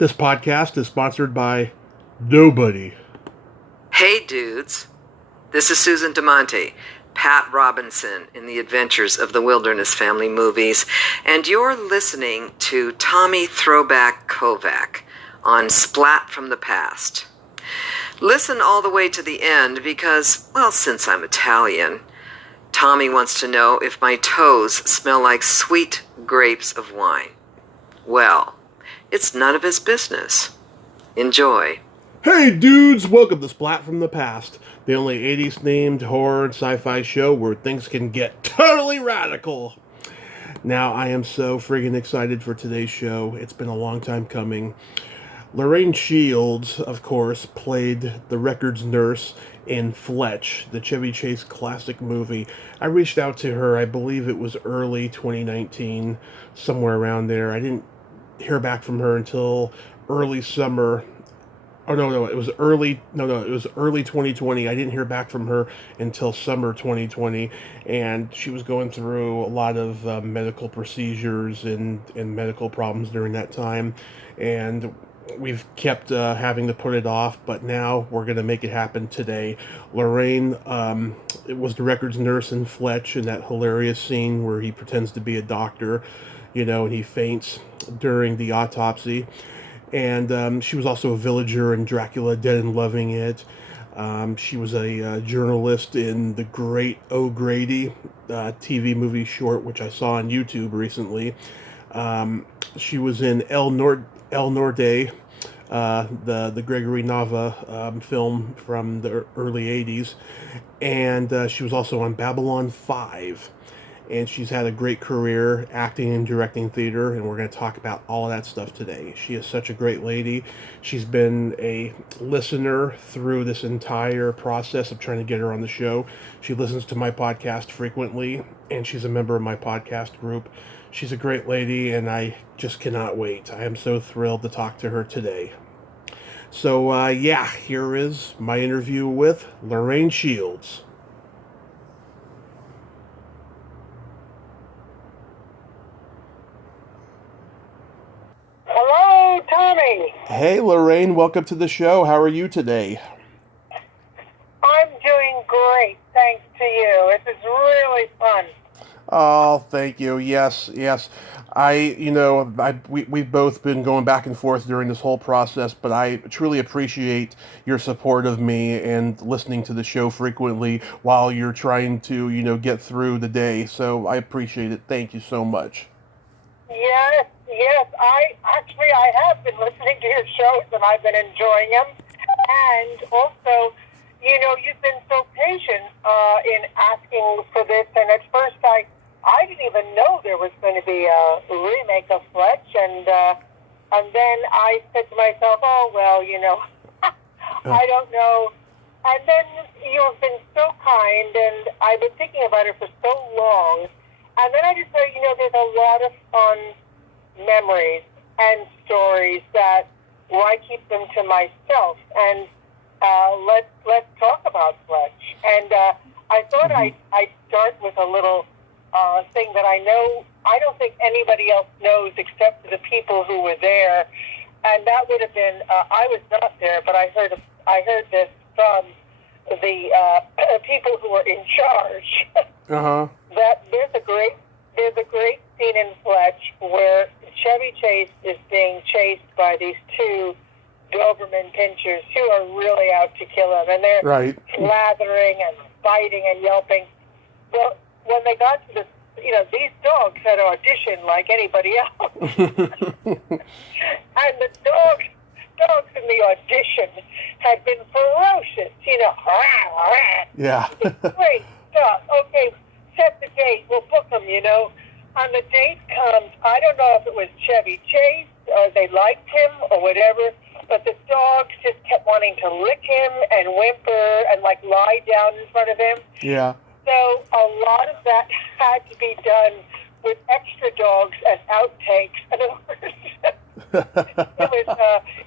This podcast is sponsored by nobody. Hey dudes, this is Susan DeMonte, Pat Robinson in the Adventures of the Wilderness Family movies, and you're listening to Tommy Throwback Kovac on Splat from the Past. Listen all the way to the end because, well, since I'm Italian, Tommy wants to know if my toes smell like sweet grapes of wine. Well, it's none of his business. Enjoy. Hey dudes, welcome to Splat from the Past, the only 80s themed horror and sci-fi show where things can get totally radical. Now, I am so friggin' excited for today's show. It's been a long time coming. Loraine Shields, of course, played the record's nurse in Fletch, the Chevy Chase classic movie. I reached out to her, I believe it was early 2019, somewhere around there. I didn't hear back from her until early summer. Oh, no, it was early 2020. I didn't hear back from her until summer 2020, and she was going through a lot of medical procedures and medical problems during that time, and we've kept having to put it off, but now we're going to make it happen today. Loraine it was the record's nurse in Fletch in that hilarious scene where he pretends to be a doctor, and he faints during the autopsy. And she was also a villager in Dracula, Dead and Loving It. She was a journalist in the Great O'Grady TV movie short, which I saw on YouTube recently. She was in El Norte, the Gregory Nava film from the early 80s. And she was also on Babylon 5. And she's had a great career acting and directing theater, and we're going to talk about all of that stuff today. She is such a great lady. She's been a listener through this entire process of trying to get her on the show. She listens to my podcast frequently, and she's a member of my podcast group. She's a great lady, and I just cannot wait. I am so thrilled to talk to her today. So, here is my interview with Loraine Shields. Hello, Tommy. Hey, Loraine, welcome to the show. How are you today? I'm doing great, thanks to you. This is really fun. Oh, thank you. Yes. We've both been going back and forth during this whole process, but I truly appreciate your support of me and listening to the show frequently while you're trying to, get through the day. So I appreciate it. Thank you so much. Yes. I have been listening to your shows and I've been enjoying them. And also, you've been so patient in asking for this. And at first I didn't even know there was going to be a remake of Fletch. And then I said to myself, I don't know. And then you've been so kind, and I've been thinking about it for so long. And then I just thought, there's a lot of fun memories and stories that I keep them to myself. And let's talk about Fletch. And I thought I'd start with a little thing that I don't think anybody else knows except for the people who were there. And that would have been, I was not there, but I heard this from the people who were in charge. That there's a great scene in Fletch where Chevy Chase is being chased by these two Doberman pinchers who are really out to kill him, and they're slathering and biting and yelping. Well, when they got to these dogs had auditioned like anybody else, and the dogs in the audition had been ferocious. Yeah. Great stuff. Okay, set the date. We'll book them. And the date comes. I don't know if it was Chevy Chase or they liked him or whatever, but the dogs just kept wanting to lick him and whimper and lie down in front of him. Yeah. So a lot of that had to be done with extra dogs and outtakes. And it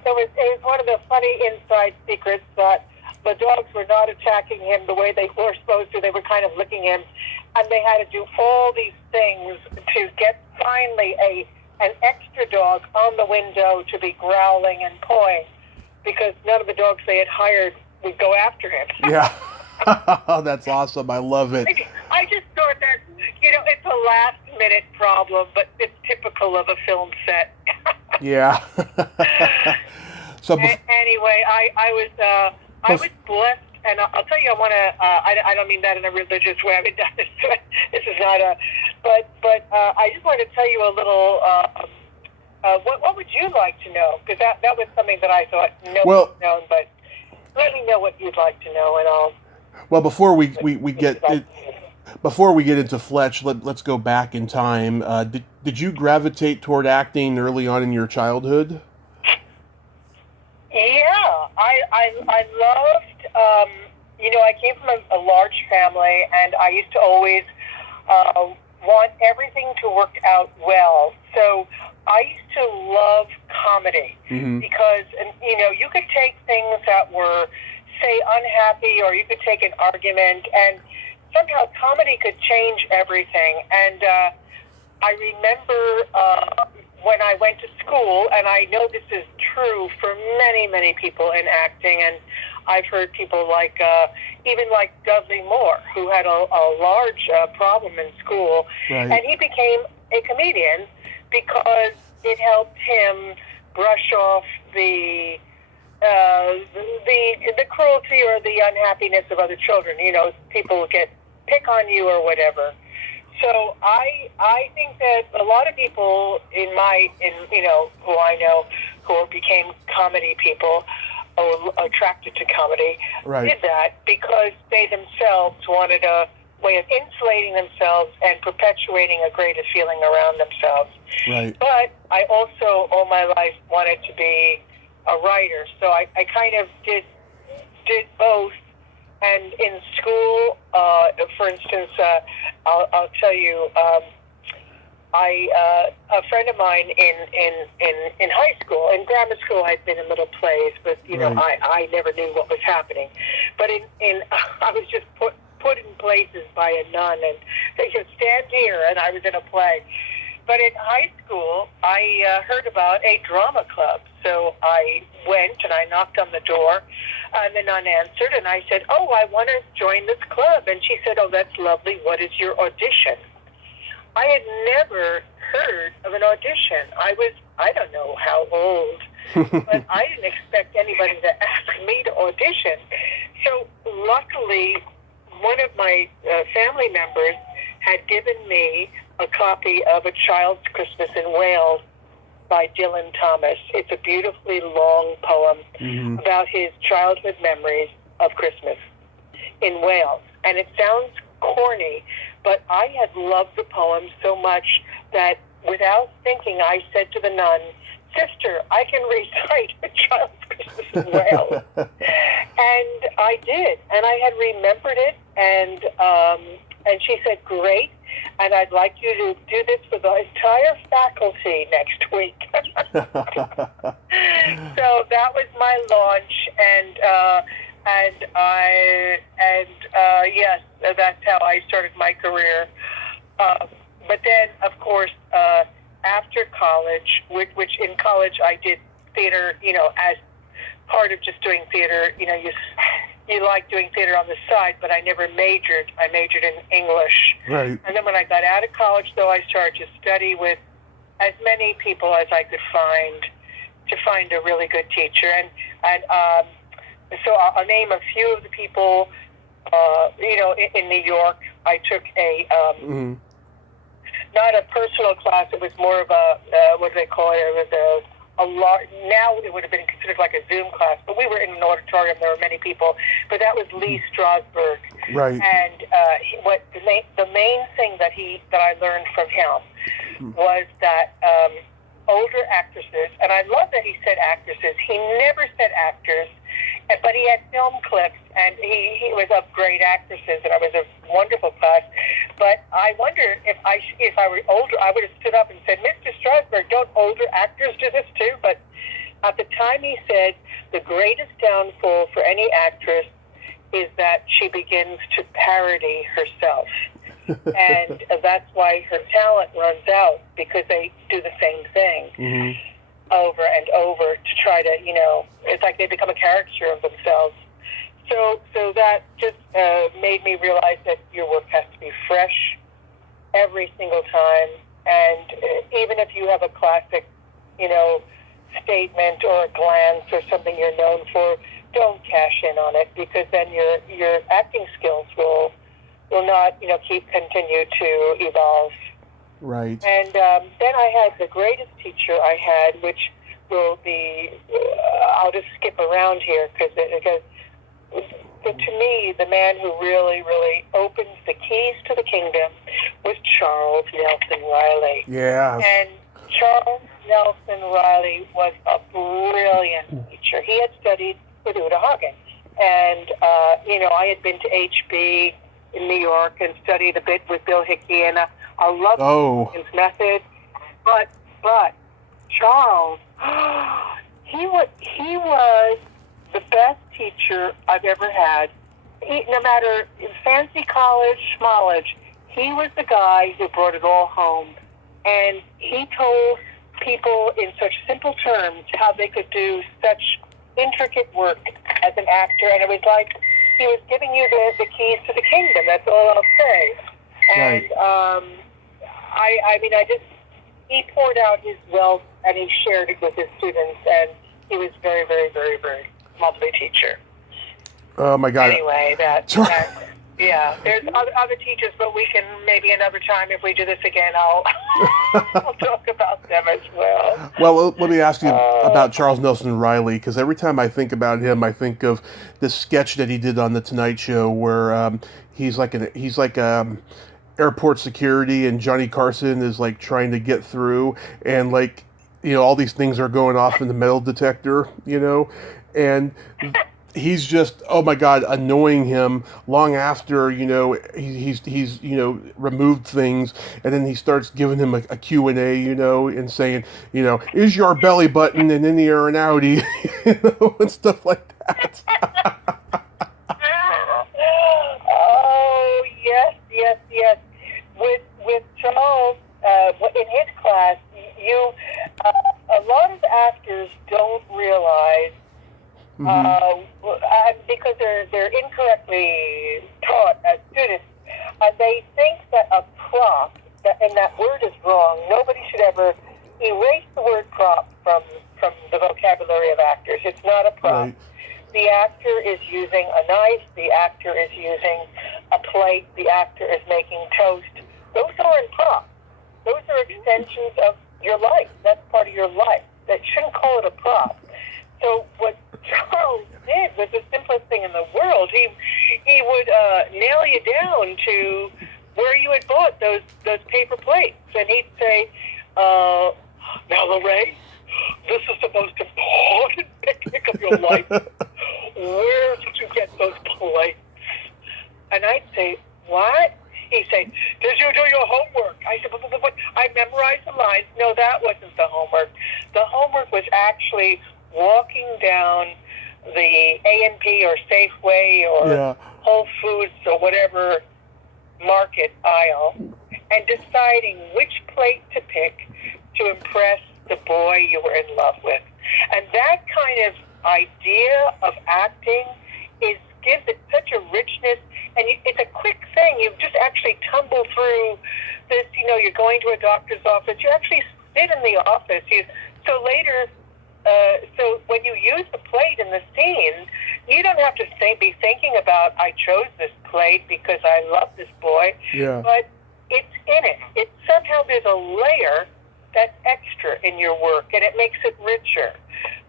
was one of the funny inside secrets that the dogs were not attacking him the way they were supposed to. They were kind of licking him, and they had to do all these things to get finally a an extra dog on the window to be growling and pawing because none of the dogs they had hired would go after him. Yeah. That's awesome. I love it. I just thought that, it's a last-minute problem, but it's typical of a film set. Yeah. So anyway, I was blessed, and I'll tell you, I don't mean that in a religious way. I mean, this is not but I just wanted to tell you a little. What would you like to know? Because that was something that I thought nobody known, but let me know what you'd like to know, and I'll. Well, before we get into Fletch, let's go back in time. Did you gravitate toward acting early on in your childhood? Yeah, I loved. I came from a large family, and I used to always want everything to work out well. So I used to love comedy because, you could take things that were, say, unhappy, or you could take an argument, and somehow comedy could change everything. And I remember when I went to school, and I know this is true for many, many people in acting, and I've heard people even like Dudley Moore, who had a large problem in school, right. And he became a comedian because it helped him brush off the cruelty or the unhappiness of other children. People pick on you or whatever. So I think that a lot of people who I know who became comedy people or attracted to comedy right. did that because they themselves wanted a way of insulating themselves and perpetuating a greater feeling around themselves. Right. But I also all my life wanted to be a writer, so I kind of did both. And in school, for instance, I'll tell you, a friend of mine in high school, in grammar school, I'd been in little plays, but right. I never knew what was happening. But I was just put in places by a nun, and they said, "Stand here," and I was in a play. But in high school, I heard about a drama club. So I went and I knocked on the door, and the nun answered, and I said, "Oh, I want to join this club." And she said, "Oh, that's lovely. What is your audition?" I had never heard of an audition. I don't know how old, but I didn't expect anybody to ask me to audition. So luckily, one of my family members had given me a copy of A Child's Christmas in Wales by Dylan Thomas. It's a beautifully long poem about his childhood memories of Christmas in Wales. And it sounds corny, but I had loved the poem so much that without thinking, I said to the nun, "Sister, I can recite A Child's Christmas in Wales." And I did. And I had remembered it. And she said, "Great. And I'd like you to do this for the entire faculty next week." So that was my launch, yes, that's how I started my career. But then, of course, after college, which in college I did theater, as part of just doing theater. You like doing theater on the side, but I never majored. I majored in English. Right. And then when I got out of college, though, I started to study with as many people as I could find a really good teacher. And so I'll name a few of the people. In New York, I took a not a personal class. It was more of a what do they call it? It was a lot. Now it would have been considered like a Zoom class, but we were in an auditorium. There were many people, but that was Lee Strasberg. Right. And the main thing that I learned from him was that older actresses, and I love that he said actresses. He never said actors, but he had film clips, and he was of great actresses, and it was a wonderful class. But I wonder if I were older, I would have stood up and said, "Mr. Strasberg, don't older actors do this too?" But at the time he said, the greatest downfall for any actress is that she begins to parody herself. And that's why her talent runs out, because they do the same thing over and over to try to, it's like they become a caricature of themselves. So that just made me realize that your work has to be fresh every single time. And even if you have a classic, statement or a glance or something you're known for, don't cash in on it, because then your acting skills will not, continue to evolve. Right. And then I had the greatest teacher I had, which will be, I'll just skip around here, because to me, the man who really, really opens the keys to the kingdom was Charles Nelson Riley. Yeah. And Charles Nelson Riley was a brilliant teacher. He had studied with Uta Hagen. And, I had been to HB in New York and studied a bit with Bill Hickey, and I loved his method. But Charles, he was the best teacher I've ever had. No matter fancy college, schmollege, he was the guy who brought it all home. And he told people in such simple terms how they could do such intricate work as an actor. And it was like he was giving you the keys to the kingdom. That's all I'll say. And he poured out his wealth and he shared it with his students. And he was very, very, very, very lovely teacher. Oh my God. Anyway, yeah, there's other teachers, but we can maybe another time, if we do this again, I'll talk about them as well. Well, let me ask you about Charles Nelson Riley, because every time I think about him, I think of this sketch that he did on the Tonight Show, where he's like airport security, and Johnny Carson is like trying to get through, and like all these things are going off in the metal detector, and he's just, oh my God, annoying him long after, he's removed things, and then he starts giving him a Q&A, and saying, is your belly button and in the air and outy, and stuff like that. Oh, yes. With Charles, in his class, a lot of actors don't realize, because they're incorrectly taught as students, they think that a prop, and that word is wrong. Nobody should ever erase the word prop from the vocabulary of actors. It's not a prop. Right. The actor is using a knife. The actor is using a plate. The actor is making toast. Those aren't props. Those are extensions of your life. That's part of your life. That shouldn't call it a prop. So what Charles did was the simplest thing in the world. He would nail you down to where you had bought those paper plates, and he'd say, "Now, Loraine, this is the most important picnic of your life. Where did you get those plates?" And I'd say, "What?" He'd say, "Did you do your homework?" I said, "But I memorized the lines." No, that wasn't the homework. The homework was actually walking down the A&P or Safeway or Whole Foods or whatever market aisle and deciding which plate to pick to impress the boy you were in love with. And that kind of idea of acting gives it such a richness, and it's a quick thing. You just actually tumble through this, you're going to a doctor's office. You actually sit in the office. So when you use the plate in the scene, you don't have to be thinking about, I chose this plate because I love this boy. Yeah. But it's in it. Somehow there's a layer that's extra in your work, and it makes it richer.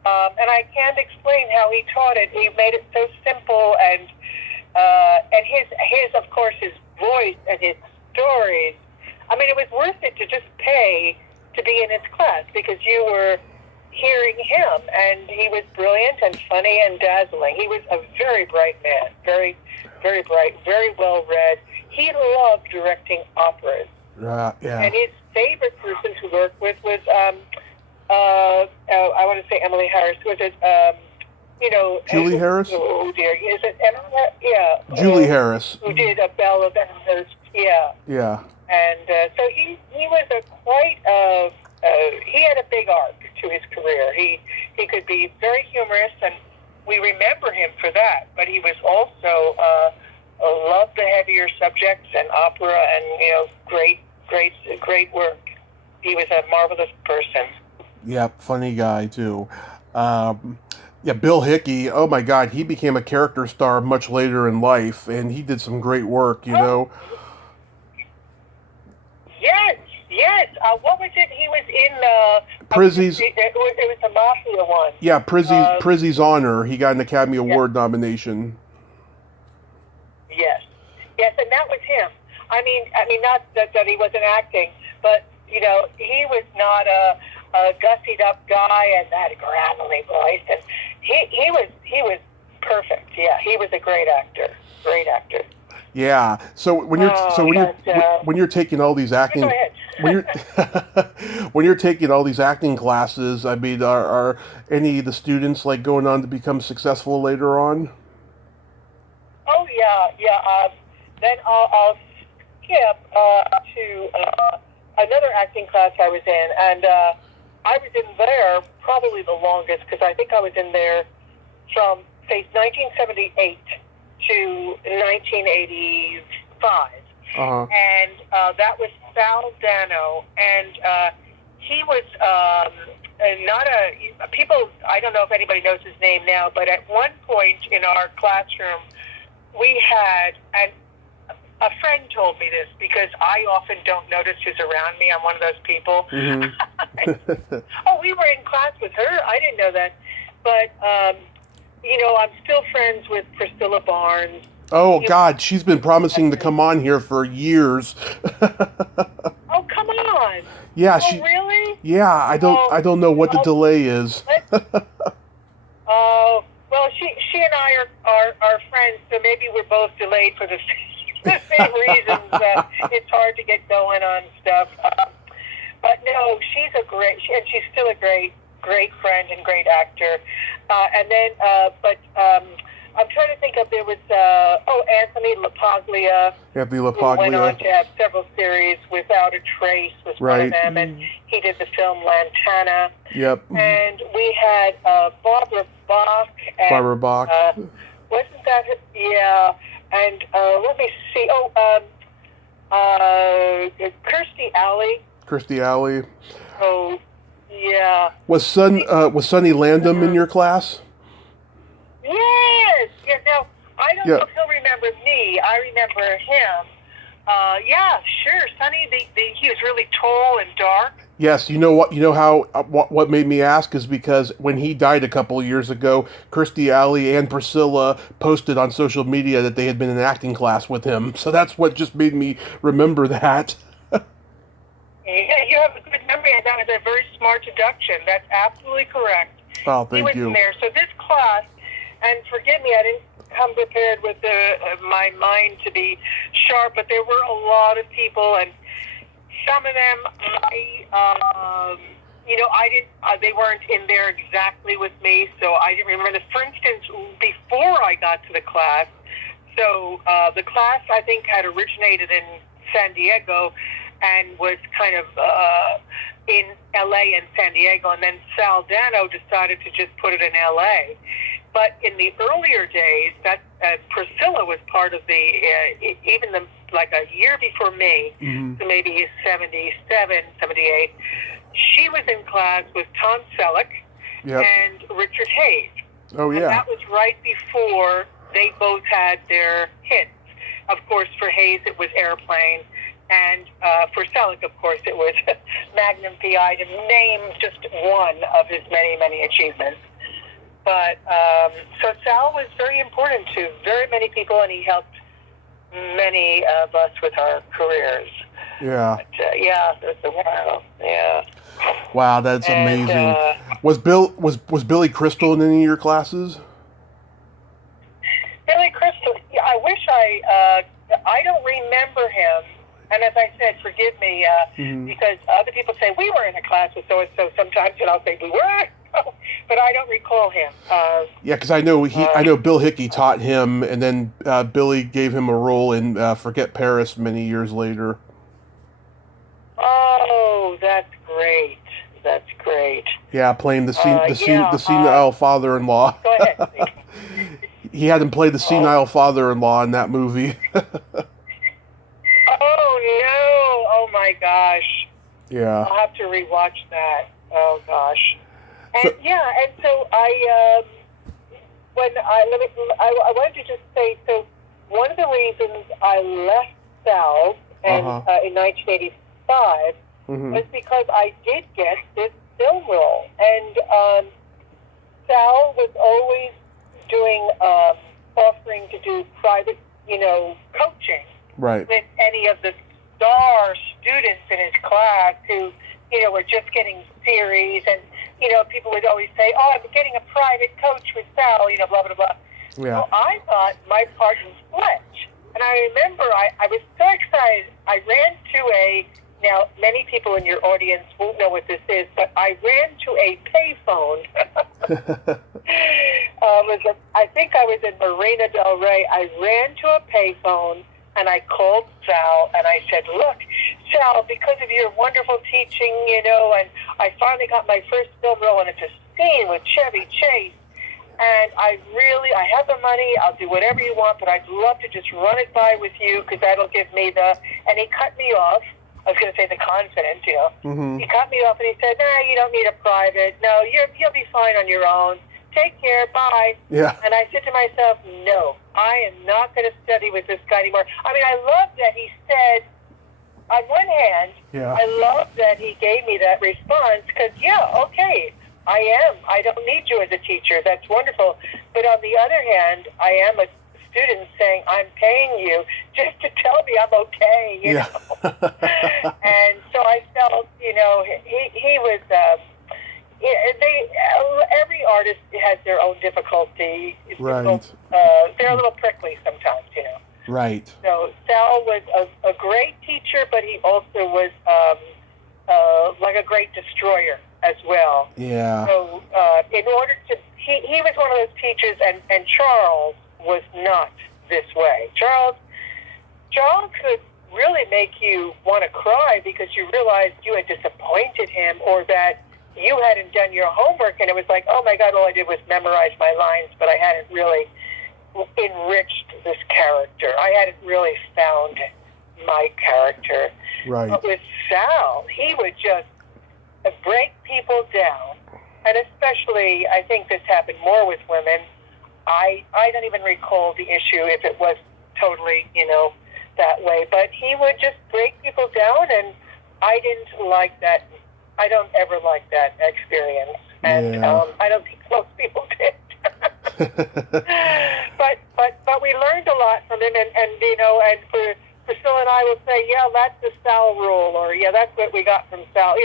And I can't explain how he taught it. He made it so simple, and his of course, his voice and his stories. I mean, it was worth it to just pay to be in his class, because you were hearing him, and he was brilliant and funny and dazzling. He was a very bright man, very, very bright, very well read. He loved directing operas. Yeah. And his favorite person to work with was, I want to say Emily Harris. Was it, Julie Harris? Oh dear, is it Emily? Yeah. Julie Harris. Who did a Belle of Edinburgh Yeah. Yeah. And so he was he had a big arc to his career. He could be very humorous, and we remember him for that. But he was also loved the heavier subjects and opera, and great work. He was a marvelous person. Yeah, funny guy too. Yeah, Bill Hickey. Oh my God, he became a character star much later in life, and he did some great work. You know. Yes, yes. What was it? He was in Prizzi's. It was a mafia one. Yeah, Prizzi's Honor. He got an Academy Award nomination. Yes, yes, and that was him. I mean, not that he wasn't acting, but he was not a gussied up guy and that gravelly voice, and he was perfect. Yeah, he was a great actor. Great actor. Yeah. So when you're taking all these acting when you're taking all these acting classes, I mean, are any of the students like going on to become successful later on? Oh yeah. Then I'll skip to another acting class I was in, and I was in there probably the longest because I think I was in there from say 1978 to 1985. And that was Sal Dano, and he was not people. I don't know if anybody knows his name now, but at one point in our classroom, we had, and a friend told me this because I often don't notice who's around me. I'm one of those people. Mm-hmm. Oh, we were in class with her. I didn't know that, but I'm still friends with Priscilla Barnes. Oh God, she's been promising to come on here for years. Oh, come on. Yeah, oh, really? Yeah, I don't know what the delay is. Oh, well, she and I are friends, so maybe we're both delayed for the same reasons. It's hard to get going on stuff. But no, she's still a great friend and great actor. And then, I'm trying to think of, there was, Anthony LaPaglia. Anthony Who LaPaglia. went on to have several series. Without a Trace was one of them, and he did the film Lantana. Yep. And we had Barbara Bach. And, Barbara Bach. wasn't that, yeah. And let me see, Kirstie Alley. Kirstie Alley. Oh, yeah. Was Sonny Landham in your class? Yes. Yeah. Now I don't know if he'll remember me. I remember him. Yeah, sure. Sonny, he was really tall and dark. Yes. You know what? You know how what made me ask is because when he died a couple of years ago, Kirstie Alley and Priscilla posted on social media that they had been in acting class with him. So that's what just made me remember that. Yeah, you have a good memory, and that was a very smart deduction. That's absolutely correct. Oh, thank you. He was in there. So this class, and forgive me, I didn't come prepared with my mind to be sharp, but there were a lot of people, and some of them they weren't in there exactly with me, so I didn't remember. For instance, before I got to the class, so the class I think had originated in San Diego and was kind of in LA and San Diego, and then Sal Dano decided to just put it in LA. But in the earlier days, that Priscilla was part of like a year before me, so maybe 77, 78. She was in class with Tom Selleck and Richard Hayes. Oh, yeah. And that was right before they both had their hits. Of course, for Hayes, it was Airplane. And for Selleck, of course, it was Magnum P.I., to name just one of his many, many achievements. But so Sal was very important to very many people, and he helped many of us with our careers. Yeah. But, it was a while. Yeah. Wow, that's amazing. Was Billy Crystal in any of your classes? Billy Crystal. Yeah, I wish I don't remember him. And as I said, forgive me, because other people say, we were in a class with so-and-so sometimes, and I'll say, we were? but I don't recall him. Yeah, because I know Bill Hickey taught him, and then Billy gave him a role in Forget Paris many years later. Oh, that's great. That's great. Yeah, playing the yeah, senile father-in-law. Go ahead. He had him play the senile father-in-law in that movie. Oh no! Oh my gosh! Yeah. I'll have to rewatch that. Oh gosh! So, And so I wanted to just say, so one of the reasons I left Sal in 1985 was because I did get this film role, and Sal was always doing offering to do private, coaching. Right. With any of the star students in his class who, were just getting series, and, people would always say, oh, I'm getting a private coach with Sal, blah, blah, blah. Yeah. So I thought my part was Fletch. And I remember I was so excited. I ran to now many people in your audience won't know what this is, but I ran to a payphone. I think I was in Marina Del Rey. I ran to a payphone, and I called Sal, and I said, look, Sal, because of your wonderful teaching, and I finally got my first film role, and it's a scene with Chevy Chase, and I have the money, I'll do whatever you want, but I'd love to just run it by with you, because that'll give me and he cut me off. I was going to say the confidence, Mm-hmm. He cut me off, and he said, nah, you don't need a private. No, you'll be fine on your own. Take care, bye. Yeah. And I said to myself, no, I am not going to study with this guy anymore. I mean, I love that he said, on one hand, I love that he gave me that response, because, okay, I am. I don't need you as a teacher. That's wonderful. But on the other hand, I am a student saying, I'm paying you just to tell me I'm okay, know. And so I felt, he was... every artist has their own difficulty. Right. They're a little prickly sometimes, Right. So Sal was a great teacher, but he also was like a great destroyer as well. Yeah. So in order to, he was one of those teachers, and Charles was not this way. Charles could really make you want to cry because you realized you had disappointed him, or that you hadn't done your homework, and it was like, oh my God, all I did was memorize my lines, but I hadn't really enriched this character. I hadn't really found my character. Right. But with Sal, he would just break people down, and especially, I think this happened more with women. I don't even recall the issue if it was totally, that way, but he would just break people down, and I didn't like that. I don't ever like that experience, and I don't think most people did. but we learned a lot from him, and for Priscilla and I will say, that's the Sal rule, or that's what we got from Sal.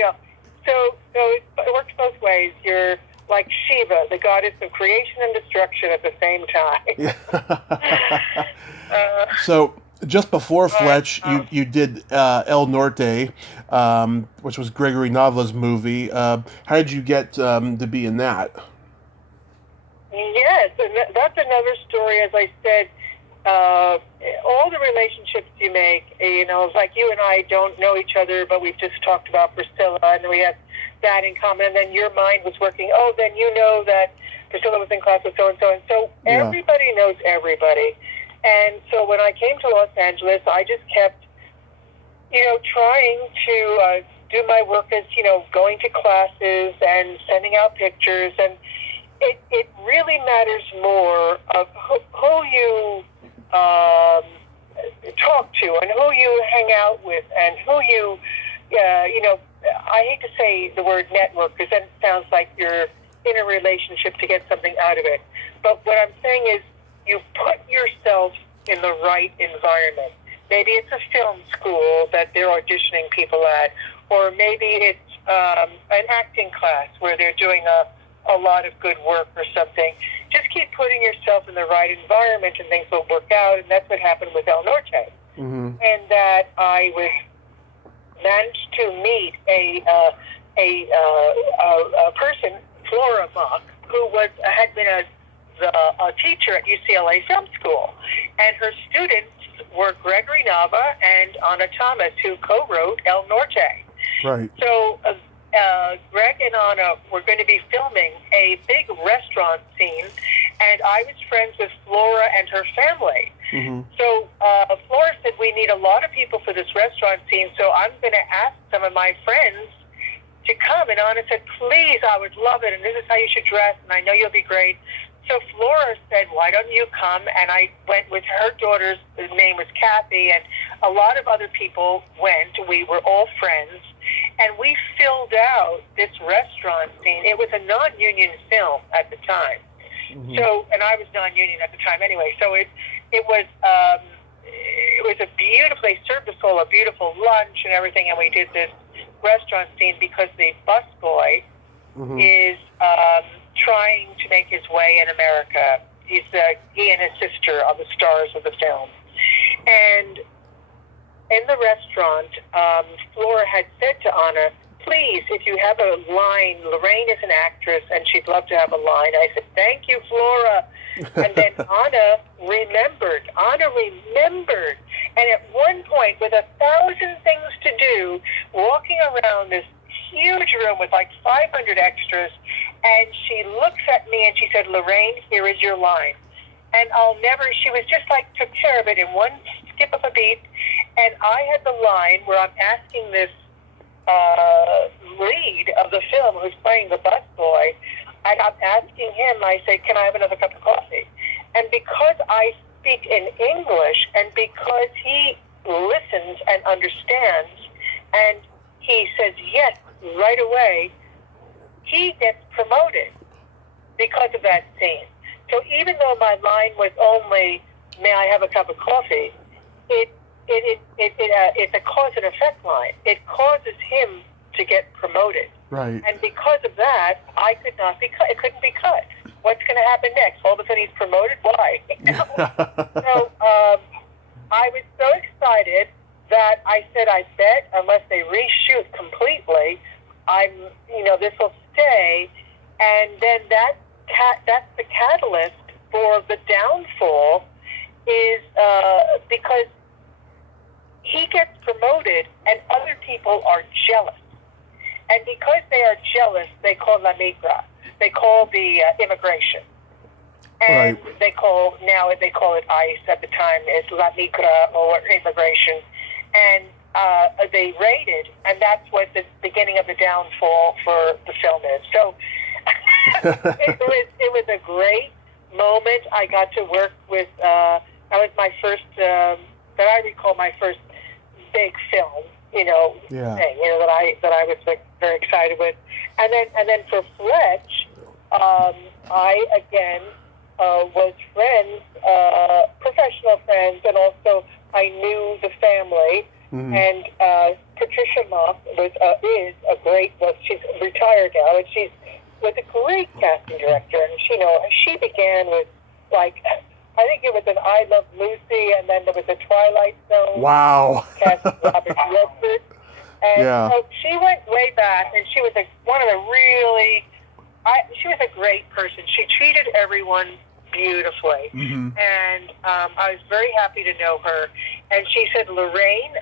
So it works both ways. You're like Shiva, the goddess of creation and destruction at the same time. So just before Fletch, you did El Norte, which was Gregory Navla's movie. How did you get to be in that? Yes, and that's another story. As I said, all the relationships you make, it's like you and I don't know each other, but we've just talked about Priscilla, and we have that in common, and then your mind was working, then you know that Priscilla was in class with so-and-so, and so everybody knows everybody. And so when I came to Los Angeles, I just kept, trying to do my work as, going to classes and sending out pictures. And it really matters more of who you talk to and who you hang out with and who you, I hate to say the word network because then it sounds like you're in a relationship to get something out of it. But what I'm saying is, you put yourself in the right environment. Maybe it's a film school that they're auditioning people at, or maybe it's an acting class where they're doing a lot of good work or something. Just keep putting yourself in the right environment and things will work out, and that's what happened with El Norte. Mm-hmm. And that I managed to meet a person Flora Mock, who had been a teacher at UCLA Film School, and her students were Gregory Nava and Anna Thomas, who co-wrote El Norte. Right. So Greg and Anna were going to be filming a big restaurant scene, and I was friends with Flora and her family. Mm-hmm. So Flora said, we need a lot of people for this restaurant scene, so I'm going to ask some of my friends to come. And Anna said, please, I would love it, and this is how you should dress, and I know you'll be great. So Flora said, why don't you come? And I went with her daughter's name was Kathy, and a lot of other people went. We were all friends, and we filled out this restaurant scene. It was a non-union film at the time. Mm-hmm. So, and I was non-union at the time anyway. So it was a beautiful. They served us all a beautiful lunch and everything, and we did this restaurant scene because the busboy mm-hmm. is trying to make his way in America. He and his sister are the stars of the film. And in the restaurant, Flora had said to Anna, please, if you have a line, Loraine is an actress and she'd love to have a line. I said, thank you, Flora. And then Anna remembered. And at one point, with 1,000 things to do, walking around this huge room with like 500 extras, and she looks at me and she said, Loraine, here is your line. And she was just like, took care of it in one skip of a beat. And I had the line where I'm asking this lead of the film who's playing the busboy, and I'm asking him, I say, can I have another cup of coffee? And because I speak in English, and because he listens and understands, and he says yes right away, he gets promoted because of that scene. So even though my line was only, may I have a cup of coffee, it's a cause and effect line. It causes him to get promoted. Right. And because of that, I could not be cut. It couldn't be cut. What's going to happen next? All of a sudden he's promoted? Why? So I was so excited that I said, I bet unless they reshoot completely, this will stay. And then that's the catalyst for the downfall is because he gets promoted and other people are jealous. And because they are jealous, they call la migra. They call the immigration. And right. they call it ICE at the time is la migra or immigration. And they raided, and that's what the beginning of the downfall for the film is. So it was a great moment. I got to work with, that was my first, that I recall my first big film, thing, that I was very excited with. And then for Fletch, I again was friends, professional friends, and also I knew the family. Mm-hmm. And Patricia Mock is a great. Well, she's retired now, and she was a great casting director. And she began with I think it was an I Love Lucy, and then there was a Twilight Zone. Wow. Casting Robert Redford. And so she went way back, and she was one of the really. She was a great person. She treated everyone beautifully. Mm-hmm. And I was very happy to know her. And she said, Loraine,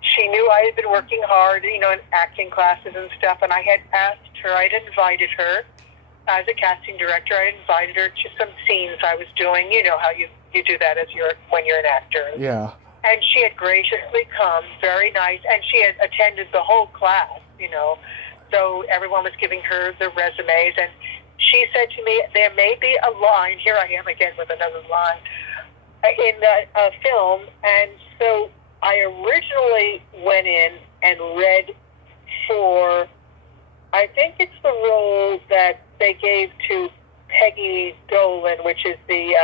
she knew I had been working hard, in acting classes and stuff, and I had asked her, I'd invited her as a casting director, I invited her to some scenes I was doing, how you do that when you're an actor. Yeah. And she had graciously come, very nice, and she had attended the whole class, so everyone was giving her their resumes, and she said to me, there may be a line, here I am again with another line, in the film, and so I originally went in and read for, I think it's the role that they gave to Peggy Dolan, which is the,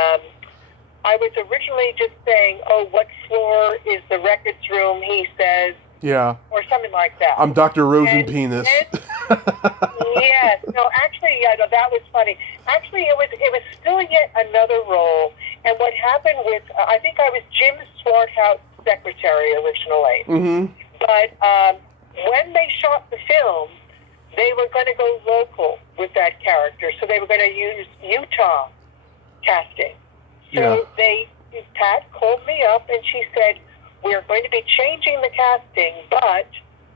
I was originally just saying, what floor is the records room, he says. Yeah. Or something like that. I'm Dr. Rosenpenis. Yes. No, actually, that was funny. Actually, it was still yet another role. And what happened with, I think I was Jim Swarthouse's secretary originally. Mm-hmm. But when they shot the film, they were going to go local with that character, so they were going to use Utah casting. So Pat called me up and she said, we're going to be changing the casting, but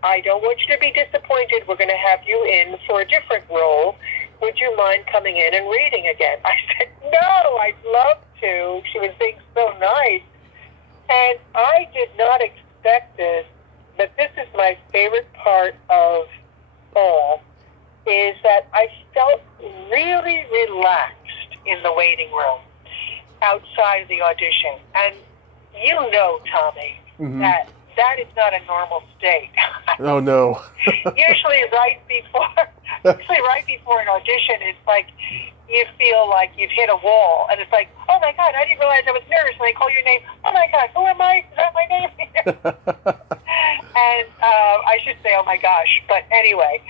I don't want you to be disappointed. We're going to have you in for a different role. Would you mind coming in and reading again? I said, no, I'd love to. She was being so nice. And I did not expect this, but this is my favorite part of all, is that I felt really relaxed in the waiting room outside of the audition. And you know, Tommy, that is not a normal state. Oh, no. usually right before an audition, it's like you feel like you've hit a wall, and it's like, oh my God, I didn't realize I was nervous. And they call your name. Oh my God, who am I? Is that my name? And I should say, oh my gosh. But anyway,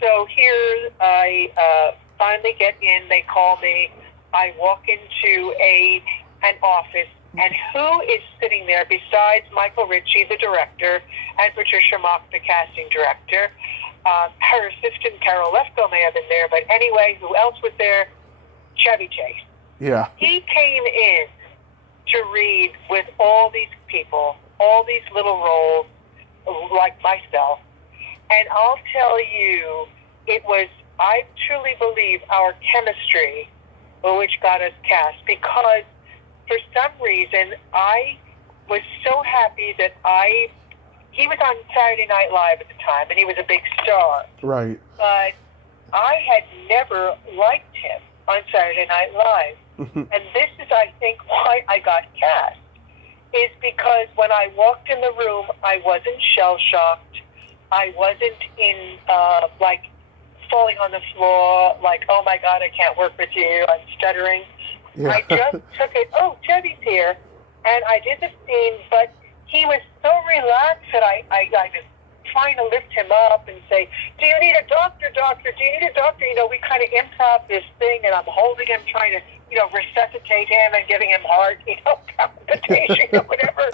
so here I finally get in. They call me. I walk into an office. And who is sitting there besides Michael Ritchie, the director, and Patricia Mock, the casting director? Her assistant, Carol Lefko, may have been there, but anyway, who else was there? Chevy Chase. Yeah. He came in to read with all these people, all these little roles, like myself. And I'll tell you, it was, I truly believe, our chemistry which got us cast, because for some reason, I was so happy that he was on Saturday Night Live at the time, and he was a big star. Right. But I had never liked him on Saturday Night Live. And this is, I think, why I got cast, is because when I walked in the room, I wasn't shell-shocked. I wasn't in, falling on the floor, like, oh my God, I can't work with you, I'm stuttering. Yeah. I just took it, oh, Chevy's here, and I did the scene, but he was so relaxed that I was trying to lift him up and say, do you need a doctor, doctor? Do you need a doctor? You know, we kind of improv this thing, and I'm holding him, trying to, resuscitate him and giving him heart, palpitation or whatever.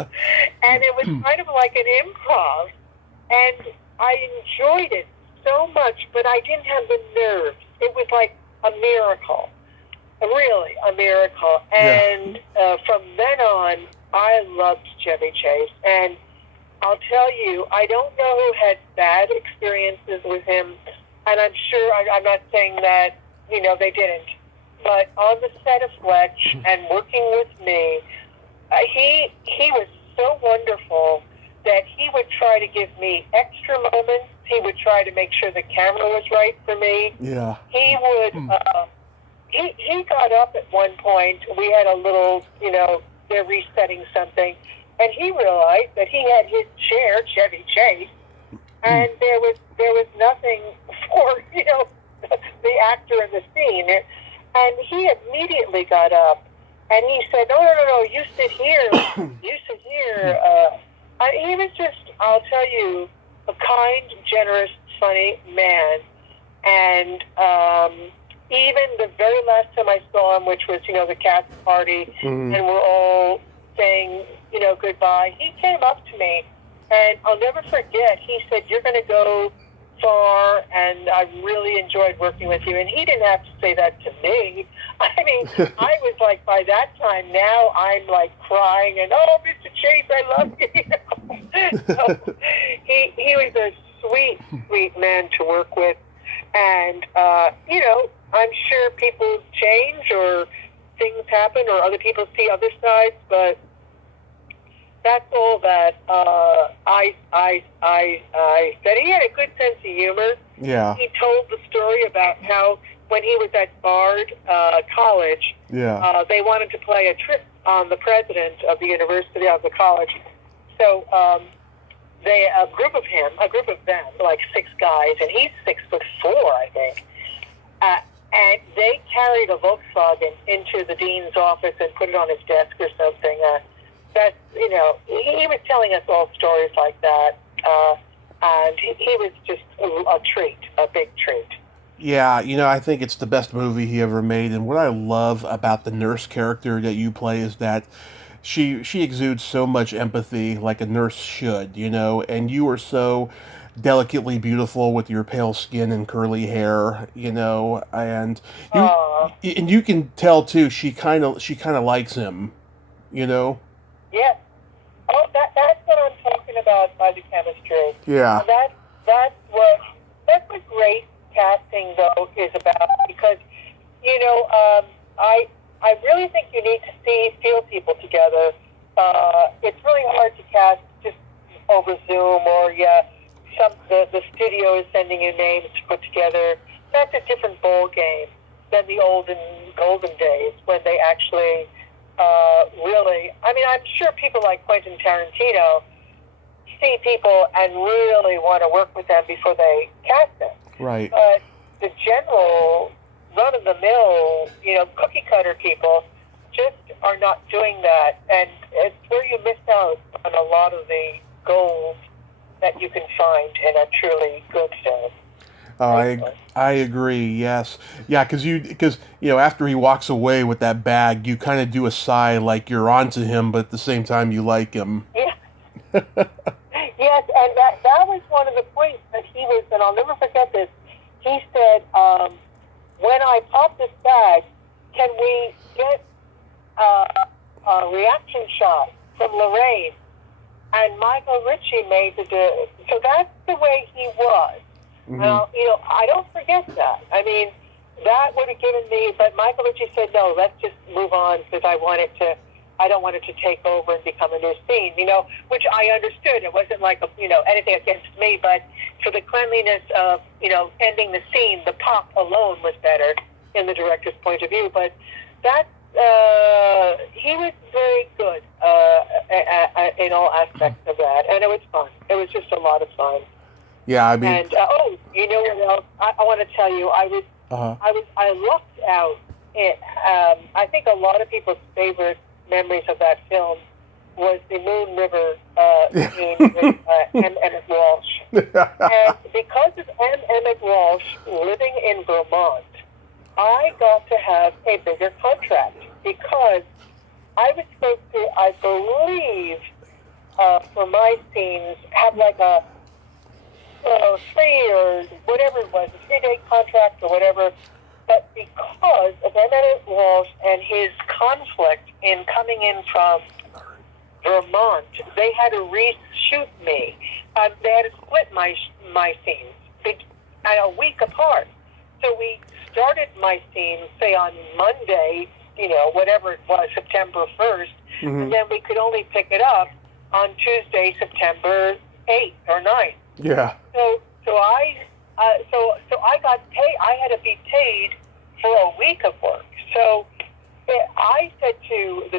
And it was kind of like an improv, and I enjoyed it so much, but I didn't have the nerves. It was like a miracle. Really, a miracle. And from then on, I loved Chevy Chase. And I'll tell you, I don't know who had bad experiences with him. And I'm sure, I'm not saying that, they didn't. But on the set of Fletch and working with me, he was so wonderful that he would try to give me extra moments. He would try to make sure the camera was right for me. Yeah. He would... He got up at one point. We had a little, they're resetting something, and he realized that he had his chair, Chevy Chase, and there was nothing for the actor in the scene, and he immediately got up, and he said, no, you sit here, you sit here. He was just, I'll tell you, a kind, generous, funny man, and even the very last time I saw him, which was, the cast party, and we're all saying, goodbye, he came up to me, and I'll never forget, he said, you're going to go far, and I really enjoyed working with you. And he didn't have to say that to me. I mean, I was like, by that time, now I'm like crying, and, oh, Mr. Chase, I love you. So he was a sweet, sweet man to work with. And, I'm sure people change or things happen or other people see other sides, but that's all that I said. He had a good sense of humor. Yeah. He told the story about how when he was at Bard College, they wanted to play a trick on the president of the university, of the college. So a group of them, like 6 guys, and he's 6'4", I think. And they carried a Volkswagen into the dean's office and put it on his desk or something. He was telling us all stories like that. And he was just a treat, a big treat. Yeah, I think it's the best movie he ever made. And what I love about the nurse character that you play is that she exudes so much empathy like a nurse should, and you are so delicately beautiful with your pale skin and curly hair, and you Uh, and you can tell too. She kind of likes him, you know. yes. Oh, that's what I'm talking about by the chemistry. Yeah. And that's what great casting though is about, because I really think you need to feel people together. It's really hard to cast just over Zoom, or the studio is sending you names to put together. That's a different ball game than the golden days when they actually really. I mean, I'm sure people like Quentin Tarantino see people and really want to work with them before they cast them. Right. But the general run-of-the-mill, cookie-cutter people just are not doing that, and it's where you miss out on a lot of the gold that you can find in a truly good film. Oh, I agree. Yes, yeah, because after he walks away with that bag, you kind of do a sigh like you're onto him, but at the same time you like him. Yeah. Yes, and that was one of the points that he was, and I'll never forget this. He said, "When I pop this bag, can we get a reaction shot from Loraine?" And Michael Ritchie made so that's the way he was. Mm-hmm. Well, I don't forget that. I mean, that would have given me, but Michael Ritchie said, no, let's just move on, because I don't want it to take over and become a new scene, which I understood. It wasn't like, anything against me, but for the cleanliness of, ending the scene, the pop alone was better in the director's point of view. But that, he was very good in all aspects of that, and it was fun. It was just a lot of fun. Yeah, I mean. And you know what else? I want to tell you, I lucked out. I think a lot of people's favorite memories of that film was the Moon River scene with M. Emmett Walsh. And because of M. Emmett Walsh living in Vermont, I got to have a bigger contract, because I was supposed to, I believe, for my scenes, have like a 3 or whatever it was, a 3-day contract or whatever. But because of Emmett Walsh and his conflict in coming in from Vermont, they had to reshoot me. They had to split my scenes a week apart. So we started my scenes, say, on Monday, whatever it was, September 1st, Mm-hmm. and then we could only pick it up on Tuesday, September 8th or 9th. Yeah. So I got paid. I had to be paid for a week of work. So I said to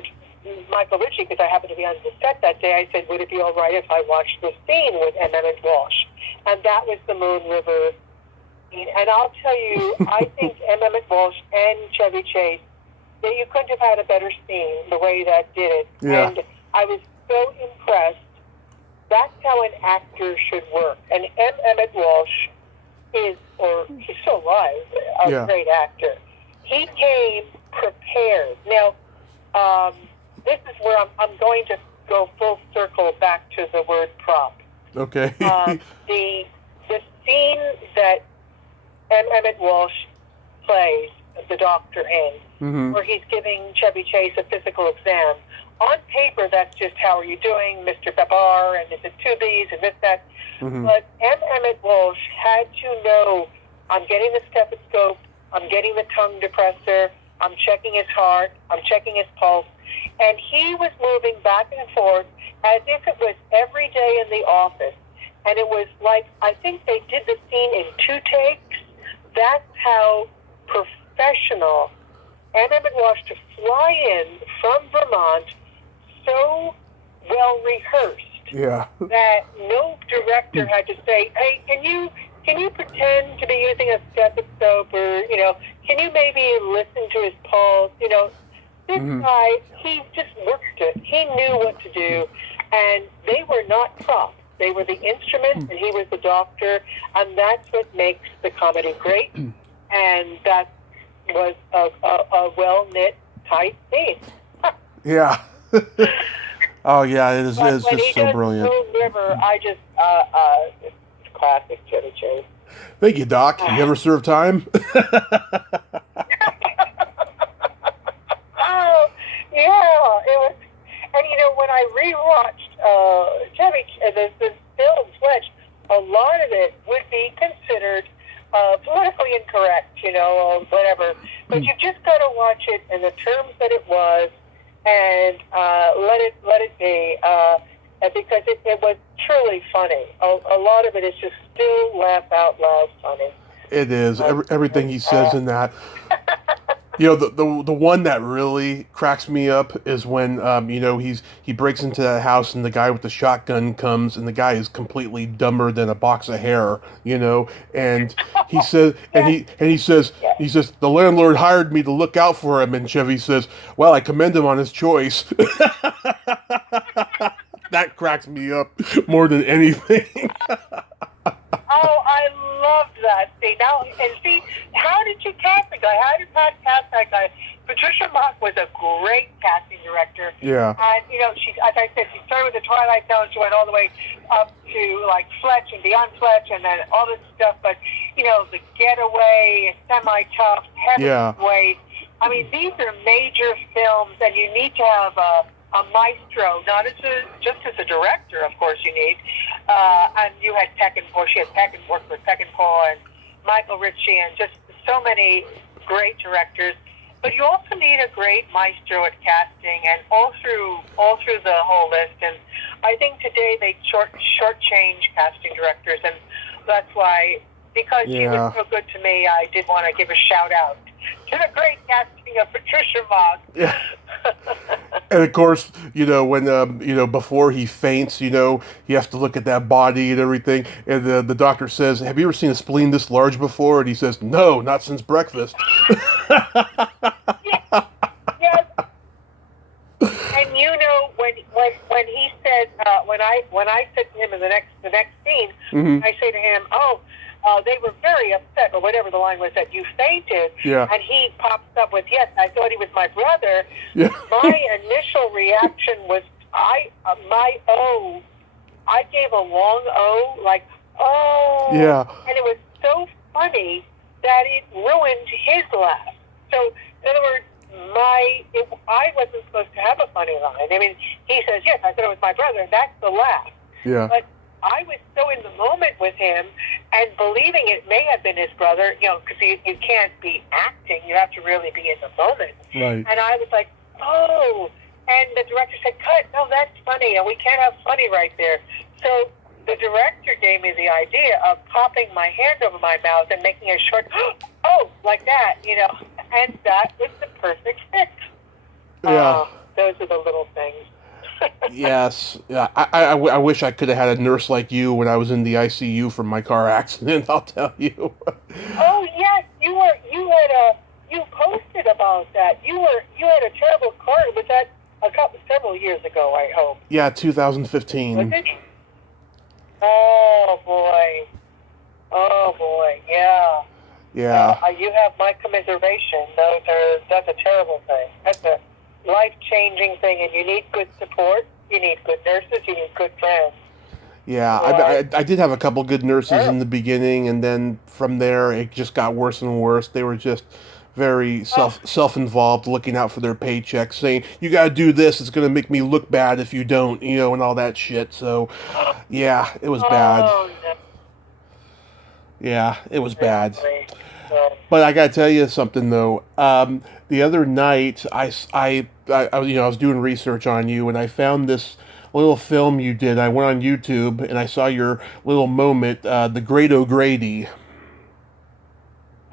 Michael Ritchie, because I happened to be on the set that day, I said, would it be all right if I watched the scene with M. Emmett Walsh? And that was the Moon River scene. And I'll tell you, I think M. Emmett Walsh and Chevy Chase, that you couldn't have had a better scene the way that did it. Yeah. And I was so impressed. That's how an actor should work. And M. Emmett Walsh he's still alive, a great actor. He came prepared. Now, this is where I'm going to go full circle back to the word prop. Okay. The scene that M. Emmett Walsh plays the doctor in, Mm-hmm. where he's giving Chevy Chase a physical exam. On paper, that's just, how are you doing, Mr. Babar, and is it 2 B's, and this, that. Mm-hmm. But M. Emmett Walsh had to know, I'm getting the stethoscope, I'm getting the tongue depressor, I'm checking his heart, I'm checking his pulse, and he was moving back and forth as if it was every day in the office. And it was like, I think they did the scene in 2 takes. That's how professional M. Emmett Walsh, to fly in from Vermont so well rehearsed that no director had to say, hey, can you pretend to be using a stethoscope, or, can you maybe listen to his pulse? This guy, he just worked it. He knew what to do, and they were not props. They were the instruments, and he was the doctor, and that's what makes the comedy great, and that was a well-knit, tight scene. Yeah. Oh, yeah, it is just so brilliant. Moon River, I just, classic Chevy Chase. Thank you, Doc. You ever serve time? Oh, yeah, it was. And when I rewatched Chevy, the film Fletch, a lot of it would be considered politically incorrect, or whatever. But you've just got to watch it in the terms that it was, and let it be, because it was truly funny. A lot of it is just still laugh out loud funny. It is. Everything he says in that. The one that really cracks me up is when he breaks into that house and the guy with the shotgun comes and the guy is completely dumber than a box of hair, and he says he says the landlord hired me to look out for him, and Chevy says, well, I commend him on his choice. That cracks me up more than anything. Oh, I loved that. See, how did you cast the guy? How did Pat cast that guy? Patricia Mock was a great casting director. Yeah. And, she, as I said, she started with the Twilight Zone. She went all the way up to, like, Fletch and beyond Fletch and then all this stuff. But, The Getaway, Semi-Tough, Heavyweight. I mean, these are major films, and you need to have a maestro, not just as a director, of course, you need. And you had she had worked with Peckinpah and Michael Ritchie and just so many great directors. But you also need a great maestro at casting, and all through the whole list. And I think today they shortchange casting directors, and that's why, because she was so good to me, I did want to give a shout out to the great casting of Patricia Mock. Yeah. And of course, when before he faints, he has to look at that body and everything. And the doctor says, "Have you ever seen a spleen this large before?" And he says, "No, not since breakfast." Yes. And when he said, when I said to him in the next scene, Mm-hmm. I say to him, they were very upset, or whatever the line was, that you fainted. Yeah. And he pops up with, yes, I thought he was my brother. Yeah. My initial reaction was, I gave a long O, like, oh. Yeah. And it was so funny that it ruined his laugh. So, in other words, I wasn't supposed to have a funny line. I mean, he says, yes, I thought it was my brother, and that's the laugh. Yeah. But I was so in the moment with him and believing it may have been his brother, because you can't be acting. You have to really be in the moment. Right. And I was like, oh. And the director said, cut. No, that's funny. And we can't have funny right there. So the director gave me the idea of popping my hand over my mouth and making a short, oh, like that, And that was the perfect fit. Yeah. Those are the little things. Yes. Yeah. I wish I could have had a nurse like you when I was in the ICU from my car accident. I'll tell you. Oh yes, you posted about that. You had a terrible car. Was that several years ago? I hope. Yeah, 2015. Was it? Oh boy. Yeah. Yeah. You have my commiseration. That's a terrible thing. That's a life-changing thing, and you need good support. You need good nurses. You need good friends. Yeah, I did have a couple good nurses in the beginning, and then from there it just got worse and worse. They were just very self-involved, looking out for their paychecks, saying, "You got to do this. It's going to make me look bad if you don't," and all that shit. So, yeah, it was bad. No. Yeah, it was bad. But I gotta tell you something though. The other night, I was doing research on you, and I found this little film you did. I went on YouTube and I saw your little moment, The Great O'Grady.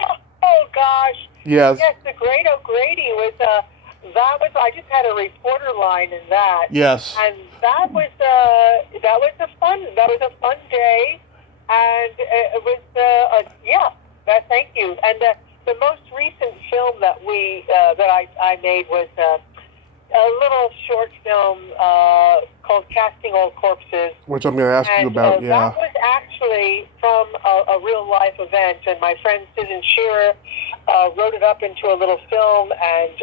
Oh gosh. Yes. Yes, The Great O'Grady was I just had a reporter line in that. Yes. And that was a fun day, and it was thank you. And the most recent film that I made was a little short film called Casting Old Corpses. Which I'm going to ask you about, yeah. That was actually from a real life event, and my friend Susan Shearer wrote it up into a little film, and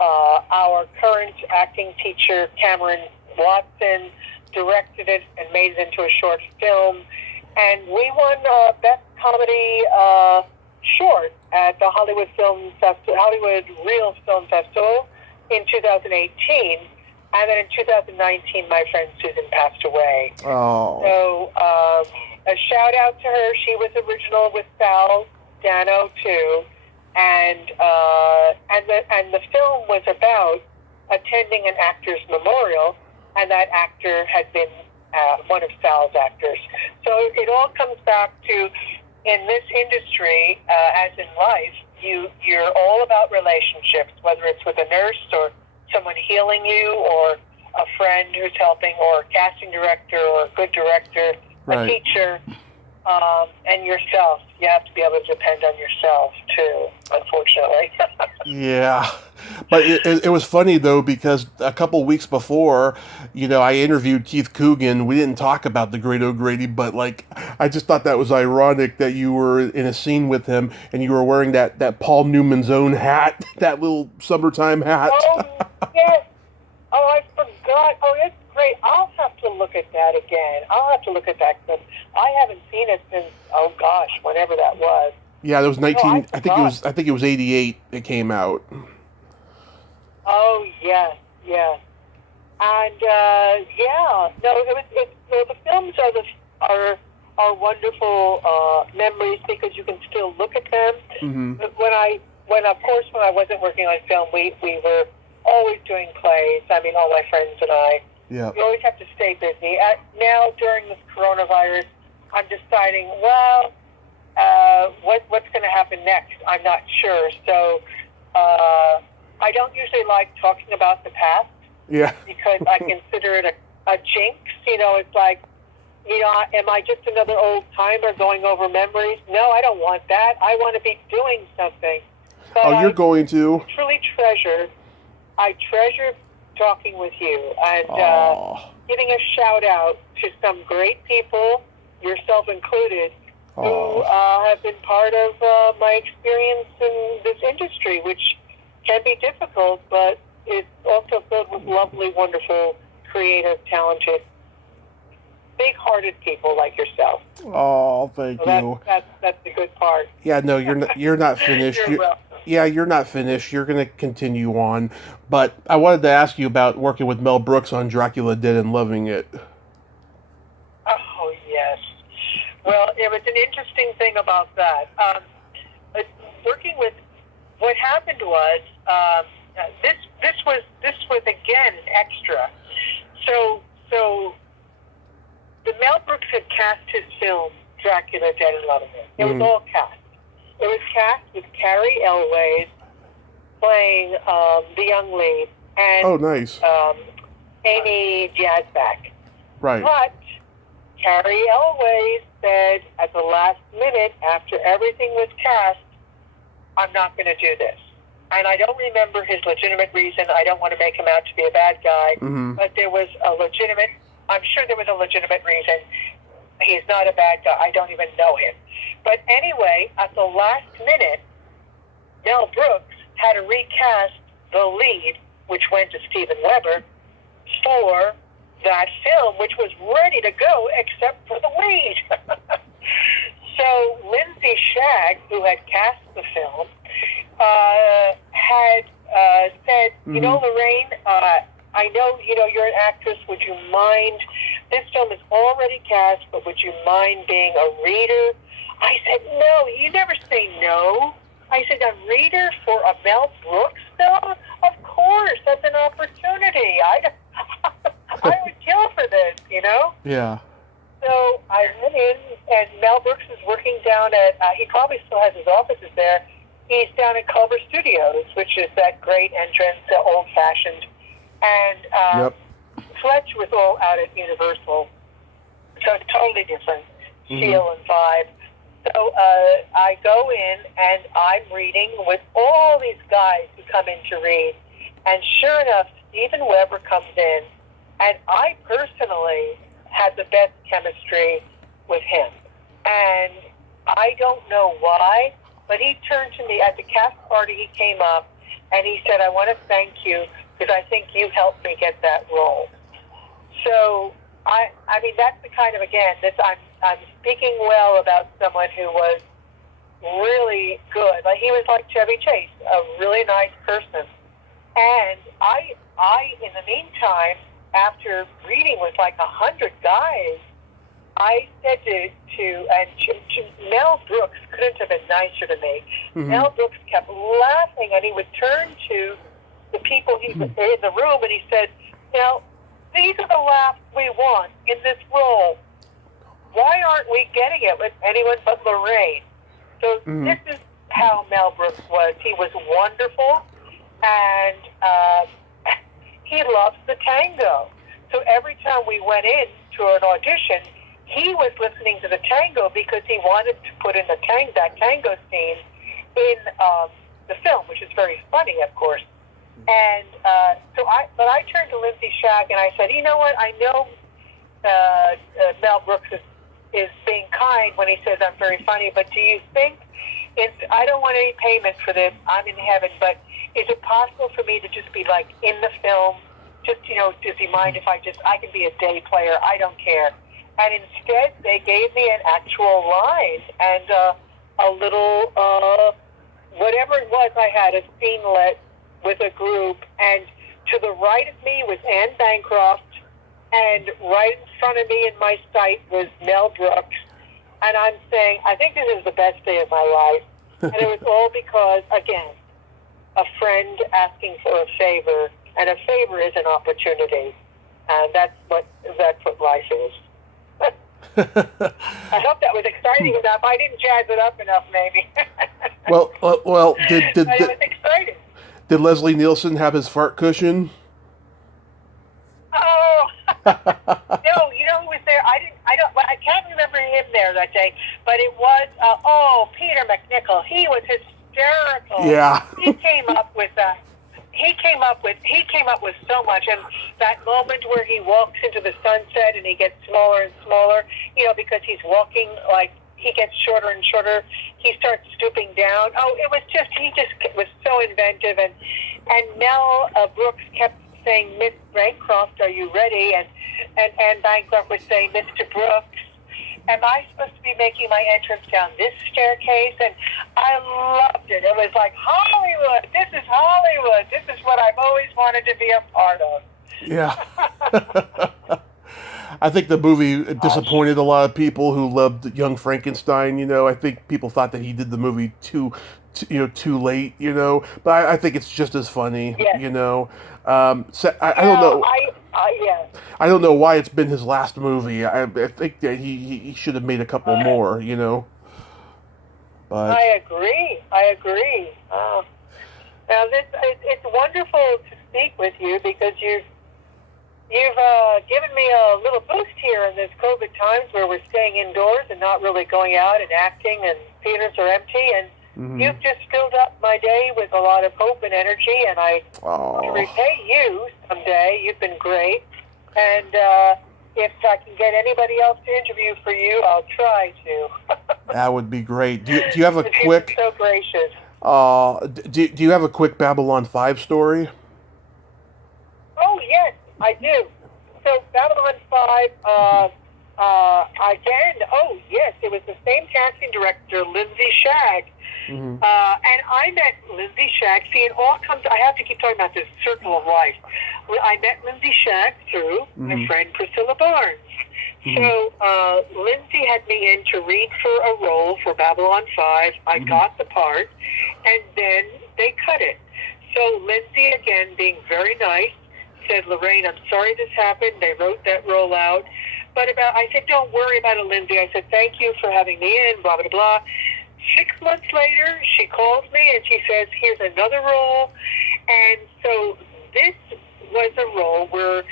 our current acting teacher, Cameron Watson, directed it and made it into a short film. and we won Best Comedy Short at the Hollywood Real Film Festival in 2018. And then in 2019, my friend Susan passed away. Oh. So a shout out to her. She was original with Sal Dano too, and the film was about attending an actor's memorial, and that actor had been one of Sal's actors. So it all comes back to, in this industry, as in life, you're all about relationships, whether it's with a nurse or someone healing you, or a friend who's helping, or a casting director, or a good director, a teacher, and yourself. You have to be able to depend on yourself too, unfortunately. Yeah, but it was funny though, because a couple weeks before, I interviewed Keith Coogan. We didn't talk about The Great O'Grady, but I just thought that was ironic that you were in a scene with him and you were wearing that Paul Newman's Own hat, that little summertime hat. Oh, yes. Oh, I forgot. Oh, it's great. I'll have to look at that again. I'll have to look at that because I haven't seen it since, oh gosh, whenever that was. Yeah, it was 19. I think it was 88. It came out. Oh yes, yes, and the films are wonderful memories because you can still look at them. Mm-hmm. When I wasn't working on film, we were always doing plays. I mean, all my friends and I. Yeah. You always have to stay busy. Now during this coronavirus, I'm deciding, what's going to happen next? I'm not sure. So I don't usually like talking about the past. Yeah. Because I consider it a jinx. It's like, am I just another old timer going over memories? No, I don't want that. I want to be doing something. But you're going to. I treasure talking with you and giving a shout out to some great people, yourself included, who have been part of my experience in this industry, which can be difficult, but it's also filled with lovely, wonderful, creative, talented, big-hearted people like yourself. Oh, thank you. That's the good part. Yeah, no, you're not finished. You're not finished. You're going to continue on. But I wanted to ask you about working with Mel Brooks on Dracula Dead and loving it. Oh, yes. Well, it was an interesting thing about that. Working with, what happened was, this was again an extra. So the Mel Brooks had cast his film Dracula Dead and Loving It. It was all cast. It was cast with Carrie Elways playing the young lead, and oh, nice. Amy Jazback. Right. But Carrie Elways said at the last minute, after everything was cast, I'm not going to do this. And I don't remember his legitimate reason. I don't want to make him out to be a bad guy, but I'm sure there was a legitimate reason. He's not a bad guy. I don't even know him. But anyway, at the last minute, Mel Brooks had to recast the lead, which went to Steven Weber, for that film, which was ready to go except for the lead. So Lindsay Shagg, who had cast the film, had said, Loraine, I know, you're an actress. Would you mind? This film is already cast, but would you mind being a reader? I said, no, you never say no. I said, a reader for a Mel Brooks film? Of course, that's an opportunity. I would kill for this, Yeah. So I went in, and Mel Brooks is working down at, he probably still has his offices there. He's down at Culver Studios, which is that great entrance, old-fashioned. And Fletch was all out at Universal, so it's totally different feel and vibe. So I go in, and I'm reading with all these guys who come in to read. And sure enough, Steven Weber comes in, and I personally had the best chemistry with him. And I don't know why, but he turned to me at the cast party. He came up, and he said, I want to thank you because I think you helped me get that role. So, I mean, that's the kind of, again, I'm speaking well about someone who was really good. Like he was like Chevy Chase, a really nice person. And I in the meantime, after reading with like 100 guys, I said to Mel Brooks couldn't have been nicer to me. Mm-hmm. Mel Brooks kept laughing, and he would turn to the people in the room, and he said, "Now, these are the laughs we want in this role. Why aren't we getting it with anyone but Loraine?" So this is how Mel Brooks was. He was wonderful, and he loves the tango. So every time we went in to an audition, he was listening to the tango because he wanted to put in that tango scene in the film, which is very funny, of course. And but I turned to Lindsay Shack and I said, you know what? I know Mel Brooks is being kind when he says I'm very funny, but do you think I don't want any payment for this. I'm in heaven, but is it possible for me to just be like in the film? Just, does he mind if I can be a day player? I don't care. And instead, they gave me an actual line and a little, whatever it was, I had a scenelet with a group. And to the right of me was Anne Bancroft, and right in front of me in my sight was Mel Brooks. And I'm saying, I think this is the best day of my life. And it was all because, again, a friend asking for a favor, and a favor is an opportunity. And that's what life is. I hope that was exciting enough. I didn't jazz it up enough, maybe. well, it was exciting. Did Leslie Nielsen have his fart cushion? Oh, no! You know who was there? I can't remember him there that day, but it was Peter McNichol. He was hysterical. Yeah. He came up with so much, and that moment where he walks into the sunset and he gets smaller and smaller, because he's walking like he gets shorter and shorter. He starts stooping down. Oh, he just was so inventive, and Mel Brooks kept saying, "Miss Bancroft, are you ready?" And Bancroft would say, "Mr. Brooks, am I supposed to be making my entrance down this staircase?" And I loved it. It was like Hollywood. This is Hollywood. This is what I've always wanted to be a part of. Yeah. I think the movie disappointed a lot of people who loved Young Frankenstein. I think people thought that he did the movie too late. But I think it's just as funny. Yes. So I don't know. Yes. I don't know why it's been his last movie. I think that he should have made a couple more. But I agree. Now it's wonderful to speak with you because you've given me a little boost here in this COVID times where we're staying indoors and not really going out and acting, and theaters are empty, and you've just filled up my day with a lot of hope and energy, and I want to repay you someday. You've been great, and if I can get anybody else to interview for you, I'll try to. That would be great. Do you have a quick? You're so gracious. Do you have a quick Babylon 5 story? Oh yes, I do. So Babylon 5, again. Oh yes, it was the same casting director, Lindsay Shack. And I met Lindsay Shack. See, it all comes. I have to keep talking about this circle of life. I met Lindsay Shack through my friend Priscilla Barnes. So Lindsay had me in to read for a role for Babylon 5. I got the part, and then they cut it. So Lindsay, again, being very nice, said, "Loraine, I'm sorry this happened." They wrote that role out. But I said, "Don't worry about it, Lindsay." I said, "Thank you for having me in, blah, blah, blah." 6 months later, she calls me and she says, "Here's another role." And so this was a role where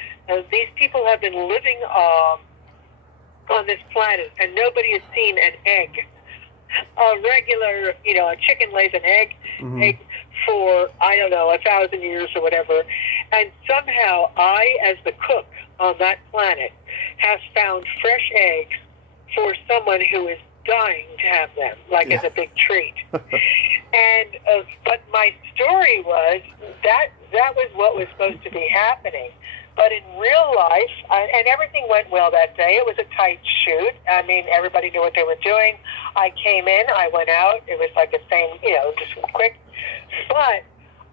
these people have been living on this planet, and nobody has seen an egg. A regular, a chicken lays an egg for, 1,000 years or whatever. And somehow I, as the cook on that planet, have found fresh eggs for someone who is dying to have them, as a big treat. And but my story was that was what was supposed to be happening. But in real life, and everything went well that day. It was a tight shoot. I mean, everybody knew what they were doing. I came in, I went out. It was like a thing, just quick. But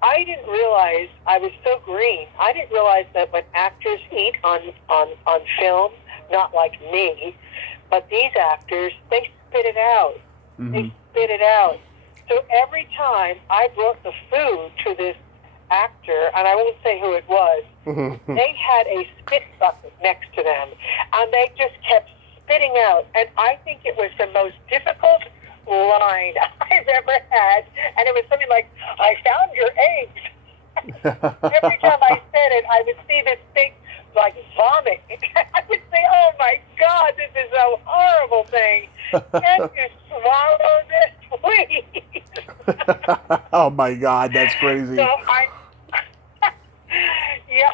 I didn't realize, I was so green, I didn't realize that when actors eat on film, not like me, but these actors, they spit it out. Mm-hmm. They spit it out. So every time I brought the food to this actor, and I won't say who it was, they had a spit bucket next to them, and they just kept spitting out. And I think it was the most difficult line I've ever had, and it was something like, "I found your eggs." Every time I said it, I would see this big, like, vomit. I would say, "Oh my God, this is a horrible thing. Can't you swallow this, please?" Oh my God, that's crazy. So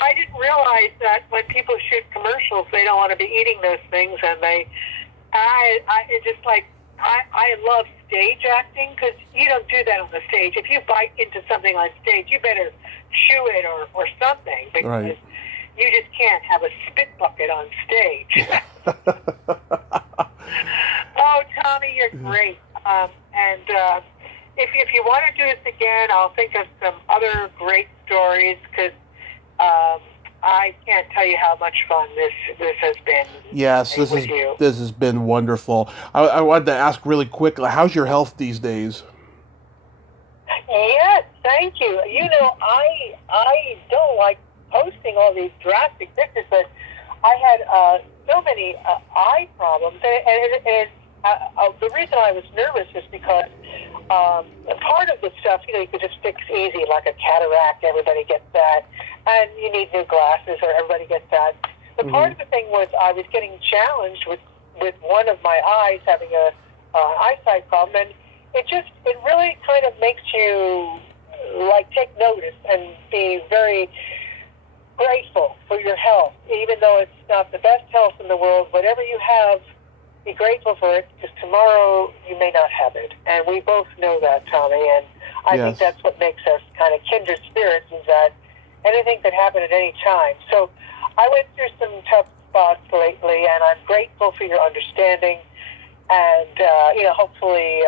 I didn't realize that when people shoot commercials, they don't want to be eating those things, and it's just like, I love stage acting, because you don't do that on the stage. If you bite into something on stage, you better chew it or something, because you just can't have a spit bucket on stage. Oh, Tommy, you're great. And if you want to do this again, I'll think of some other great stories, because I can't tell you how much fun this has been. Yes, this has been wonderful. I wanted to ask really quickly, how's your health these days? Yes, thank you. I don't like posting all these drastic pictures, but I had so many eye problems, and the reason I was nervous is because part of the stuff, you could just fix easy, like a cataract. Everybody gets that, and you need new glasses, or everybody gets that. But part of the thing was I was getting challenged with one of my eyes having a eyesight problem, and it really kind of makes you like take notice and be very grateful for your health, even though it's not the best health in the world. Whatever you have, be grateful for it, because tomorrow you may not have it. And we both know that, Tommy, and I think that's what makes us kind of kindred spirits, is that anything could happen at any time. So I went through some tough spots lately, and I'm grateful for your understanding, and, hopefully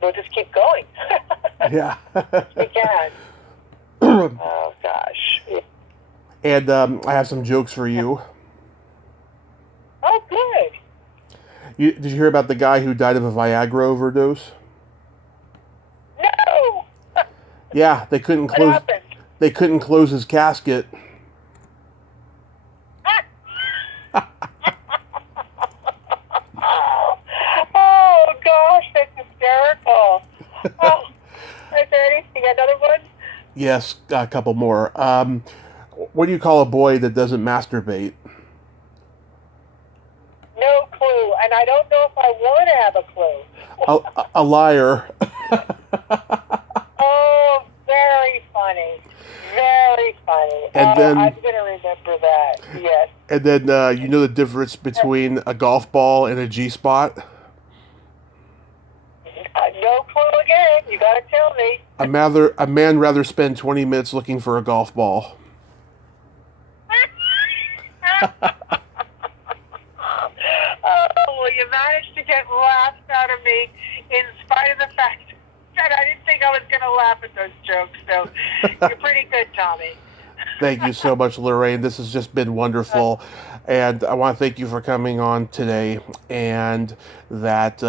we'll just keep going. Yeah. We can. Oh, gosh. And I have some jokes for you. Oh, good. Did you hear about the guy who died of a Viagra overdose? No. Yeah, they couldn't close. What happened? They couldn't close his casket. Oh gosh, that's hysterical. Oh, is there anything? Another one? Yes, a couple more. What do you call a boy that doesn't masturbate? No clue, and I don't know if I want to have a clue. A liar. Oh, very funny. Very funny. And then, I'm going to remember that, yes. And then, you know the difference between a golf ball and a G-spot? No clue again. You got to tell me. A man rather spend 20 minutes looking for a golf ball. Oh, well, you managed to get laughs out of me in spite of the fact that I didn't think I was going to laugh at those jokes. So you're pretty good, Tommy. Thank you so much, Loraine. This has just been wonderful. And I want to thank you for coming on today, and that,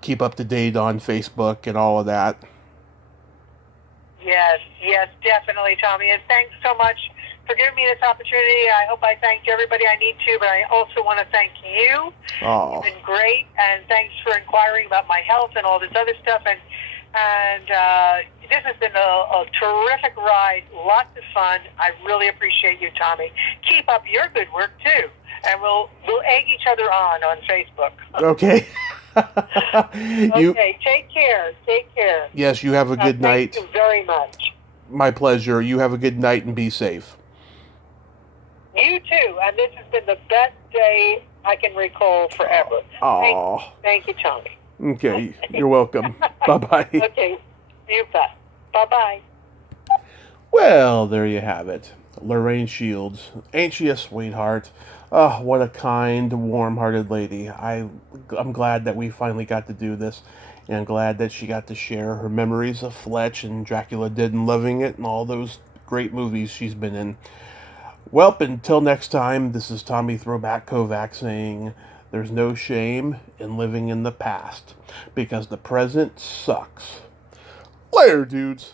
keep up to date on Facebook and all of that. Yes, definitely, Tommy. And thanks so much for giving me this opportunity. I hope I thanked everybody I need to, but I also want to thank you. Oh. You've been great, and thanks for inquiring about my health and all this other stuff. And this has been a terrific ride, lots of fun. I really appreciate you, Tommy. Keep up your good work too, and we'll egg each other on Facebook. Okay. Okay, take care. Take care. Yes, you have a good night. Thank you very much. My pleasure. You have a good night and be safe. You too, and this has been the best day I can recall forever. Oh. Thank you, Tommy. Okay, you're welcome. Bye-bye. Okay, you bet. Bye-bye. Well, there you have it. Loraine Shields. Ain't she a sweetheart? Oh, what a kind, warm-hearted lady. I'm glad that we finally got to do this, and I'm glad that she got to share her memories of Fletch and Dracula Dead and Loving It and all those great movies she's been in. Well, until next time, this is Tommy Throwback Kovac saying there's no shame in living in the past because the present sucks. Later, dudes.